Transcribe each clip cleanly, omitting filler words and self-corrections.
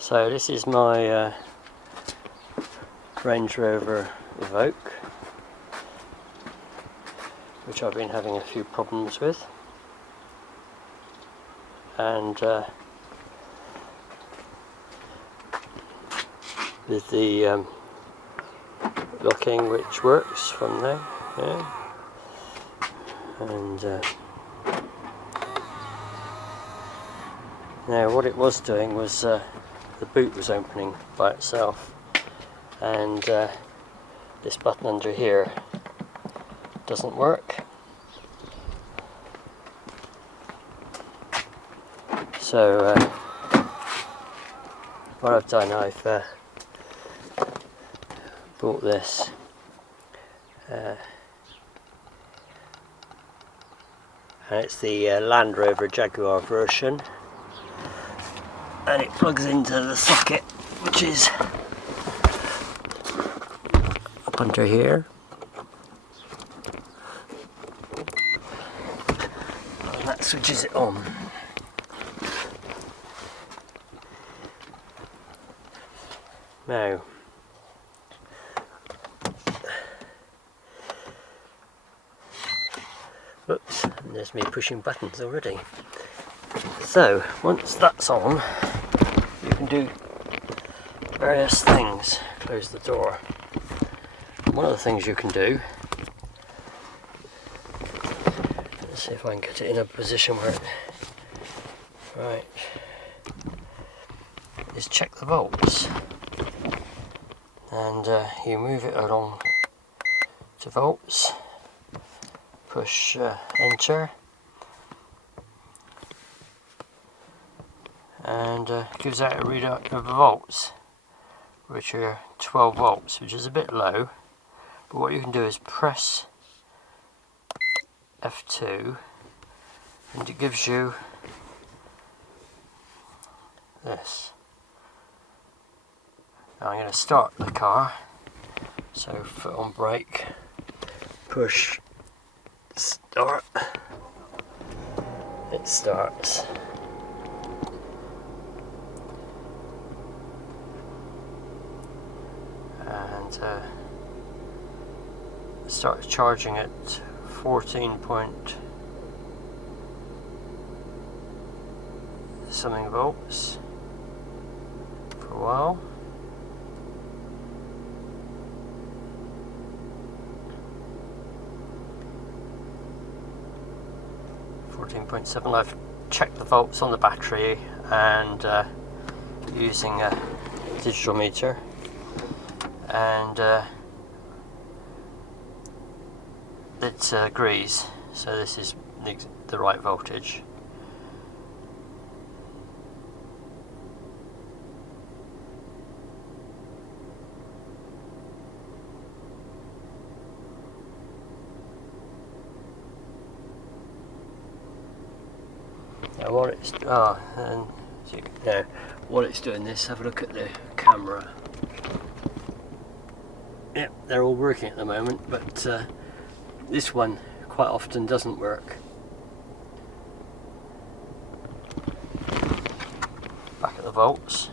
So this is my Range Rover Evoque, which I've been having a few problems with, and with the locking, which works from there, yeah. And now what it was doing was the boot was opening by itself, and this button under here doesn't work. So what I've done, I've bought this and it's the Land Rover Jaguar version, and it plugs into the socket, which is up under here, and that switches it on. Now, oops, there's me pushing buttons already. So, once that's on, you can do various things. Close the door. One of the things you can do, let's see if I can get it in a position where it, right, is check the volts. And you move it along to volts, push enter, and gives out a readout of volts, which are 12 volts, which is a bit low, but what you can do is press F2 and it gives you this. Now I'm going to start the car, so foot on brake, push start, it starts. And it starts charging at 14 point something volts for a while. I've checked the volts on the battery and using a digital meter, and it agrees, so this is the right voltage. Now what it's what it's doing this, have a look at the camera. Yep, they're all working at the moment, but this one quite often doesn't work. Back at the volts.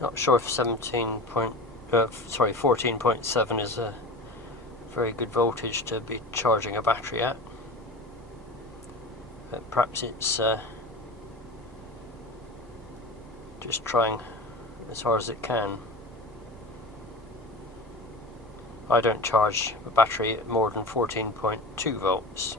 Not sure if 14.7 is a very good voltage to be charging a battery at, but perhaps it's just trying as hard as it can. I don't charge a battery at more than 14.2 volts.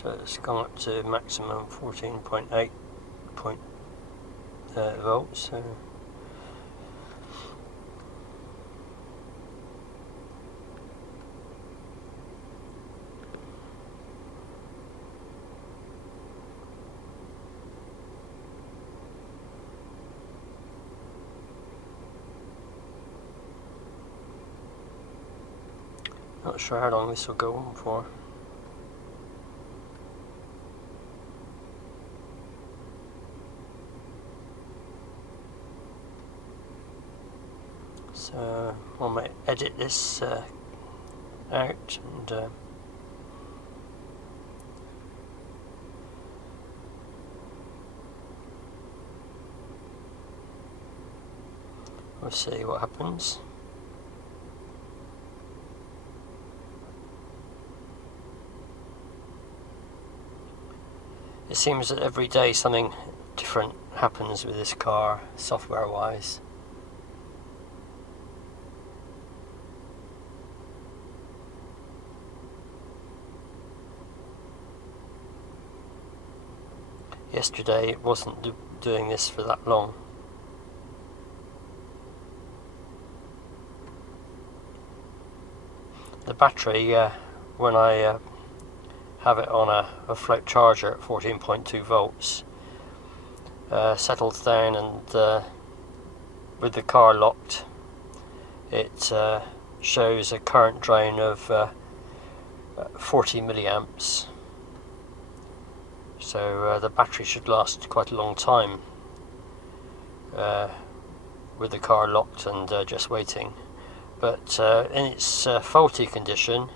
So it's gone up to maximum 14.8 volts. So not sure how long this will go on for. So I might edit this out and we'll see what happens. It seems that every day something different happens with this car, software wise. Yesterday it wasn't doing this for that long. The battery, when I have it on a float charger at 14.2 volts, settles down, and with the car locked, it shows a current drain of 40 milliamps. So the battery should last quite a long time with the car locked and just waiting. But in its faulty condition,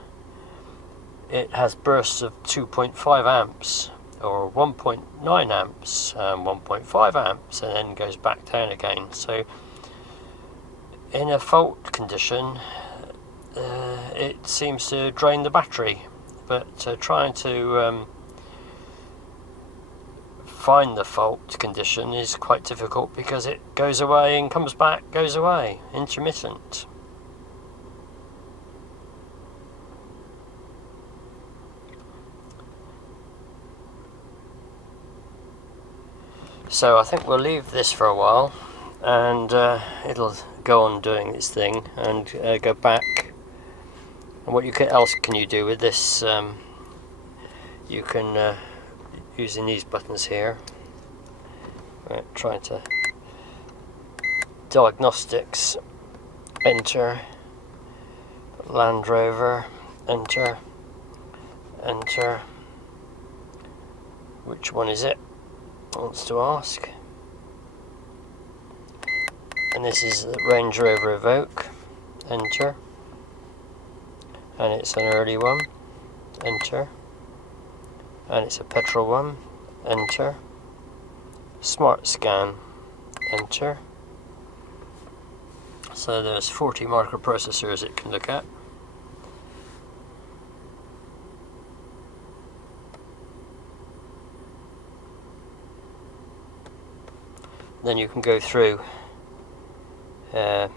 it has bursts of 2.5 amps or 1.9 amps and 1.5 amps, and then goes back down again. So in a fault condition, it seems to drain the battery, but trying to find the fault condition is quite difficult, because it goes away and comes back, goes away, intermittent. So I think we'll leave this for a while, and it'll go on doing its thing, and go back. And what else can you do with this? You can using these buttons here. Right, try to Diagnostics, enter, Land Rover, enter, enter. Which one is it? Wants to ask. And this is the Range Rover Evoque, enter. And it's an early one, enter. And it's a petrol one, enter. Smart scan, enter. So there's 40 microprocessors it can look at. Then you can go through the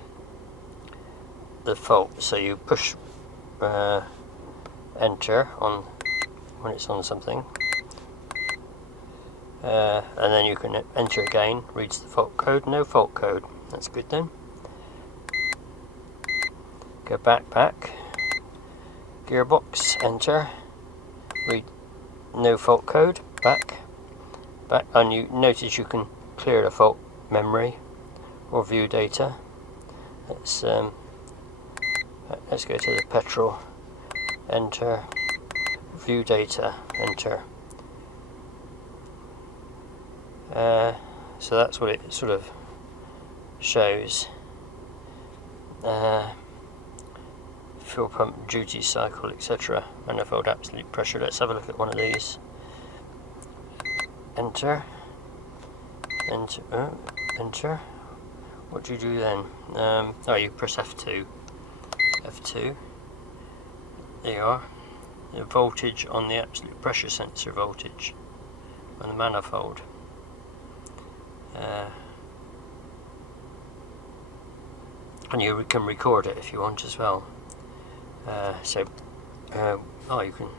fault. So you push enter on when it's on something, and then you can enter again. Reads the fault code. No fault code. That's good then. Go back. Gearbox, enter. Read no fault code. Back, and you notice you can clear the fault memory or view data. Let's go to the petrol, enter, view data, enter. So that's what it sort of shows. Fuel pump duty cycle, etc. Manifold absolute pressure. Let's have a look at one of these. Enter. Enter. What do you do then? You press F2. F2. There you are. The voltage on the absolute pressure sensor voltage on the manifold. And you can record it if you want as well. You can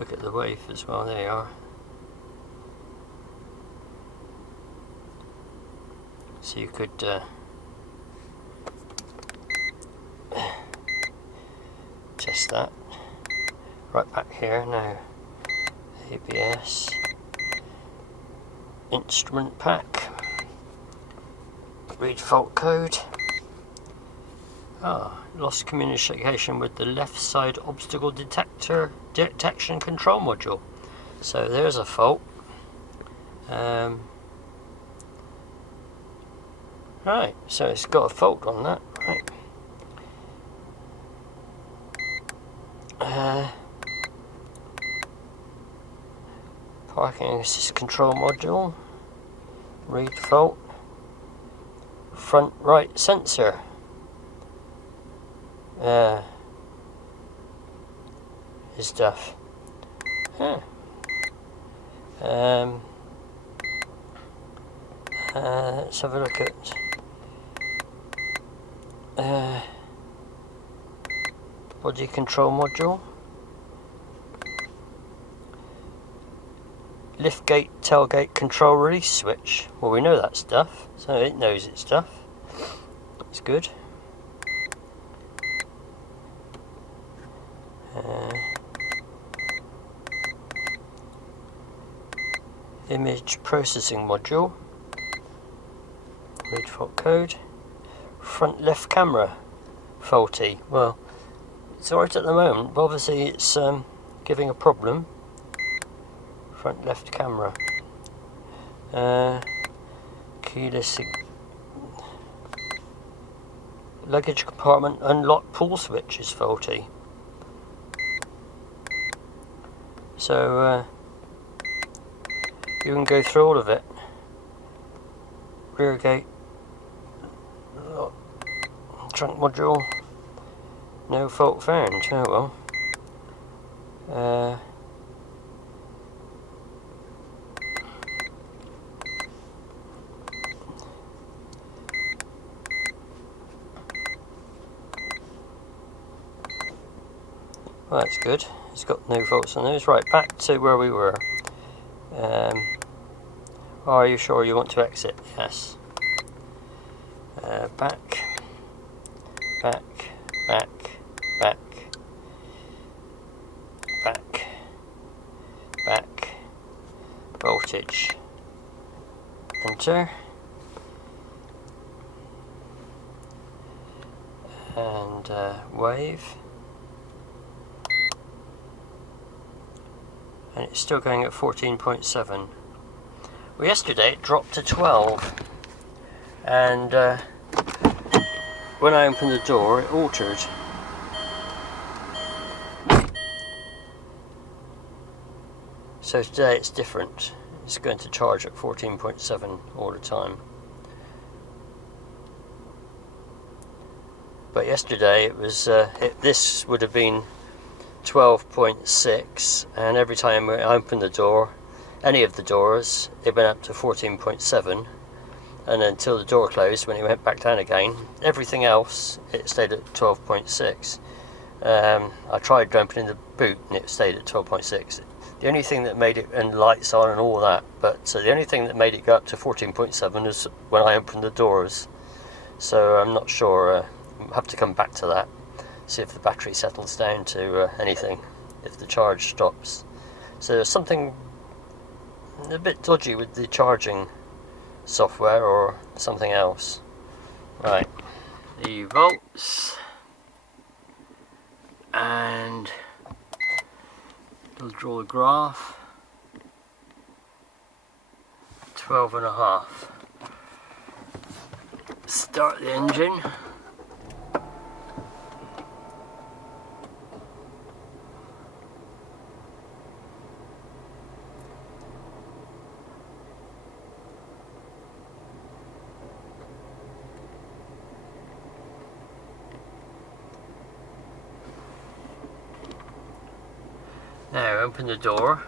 Look at the wave as well, there you are. So you could test that. Right back here now, ABS, instrument pack, read fault code. Lost communication with the left side obstacle detection control module. So there's a fault. Right, so it's got a fault on that, right. Parking assist control module, read fault, front right sensor. His stuff. Let's have a look at body control module. Lift gate, tailgate control release switch. Well, we know that stuff, so it knows its stuff. That's good. Image processing module. Read fault code. Front left camera faulty. Well, it's alright at the moment, but obviously it's giving a problem. Front left camera. Keyless luggage compartment unlock pull switch is faulty. So you can go through all of it. Rear gate, trunk module, no fault found. Oh well. Well, that's good. It's got no faults on those. Right, back to where we were. Are you sure you want to exit? Yes. Back, back, back, back, back, back, voltage. Enter. And wave. And it's still going at 14.7. Well, yesterday it dropped to 12, and when I opened the door it altered. So today it's different. It's going to charge at 14.7 all the time. But yesterday it was this would have been 12.6, and every time I opened the door, any of the doors, it went up to 14.7, and until the door closed, when it went back down again, everything else, it stayed at 12.6. I tried opening the boot and it stayed at 12.6. The only thing that made it, and lights on and all that, but the only thing that made it go up to 14.7 is when I opened the doors. So I'm not sure, I'll have to come back to that, see if the battery settles down to anything, if the charge stops. So there's something a bit dodgy with the charging software or something else. Right, the volts, and we'll draw a graph. 12.5. Start the engine. Now open the door.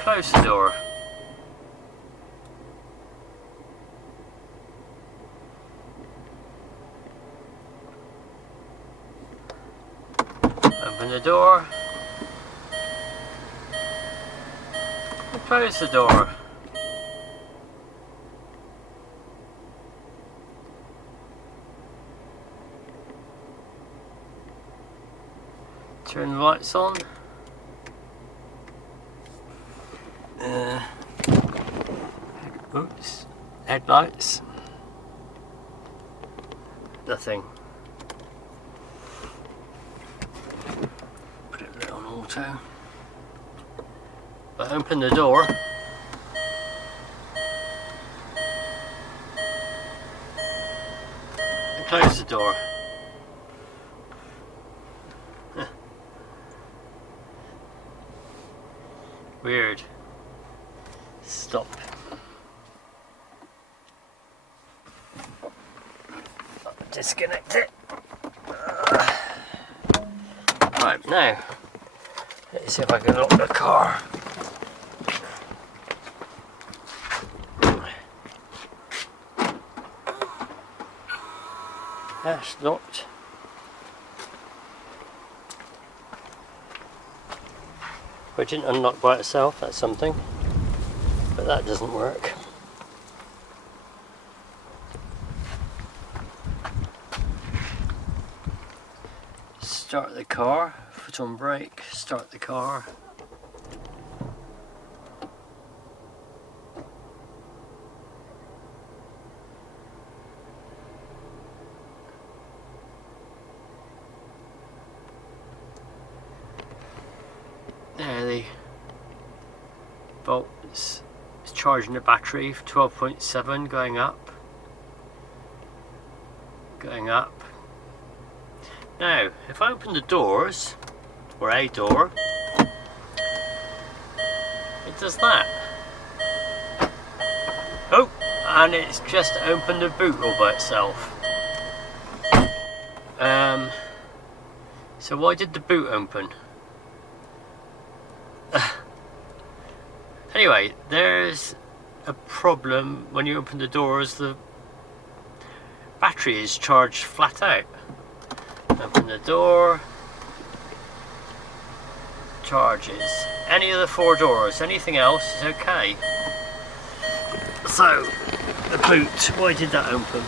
Close the door. Open the door. And close the door. Turn the lights on. Oops. Headlights. Nothing. Put it on auto. But open the door. And close the door. Weird. Stop. Disconnect it. Right, now let's see if I can lock the car. That's locked. It didn't unlock by itself, that's something. But that doesn't work. Start the car, foot on brake, start the car. There, the volts is charging the battery, 12.7 going up. Going up. Now, if I open the doors, or a door, it does that. Oh, and it's just opened the boot all by itself. So why did the boot open? Anyway, there's a problem when you open the doors, the battery is charged flat out. Open the door, charges. Any of the 4 doors, anything else is okay. So, the boot, why did that open?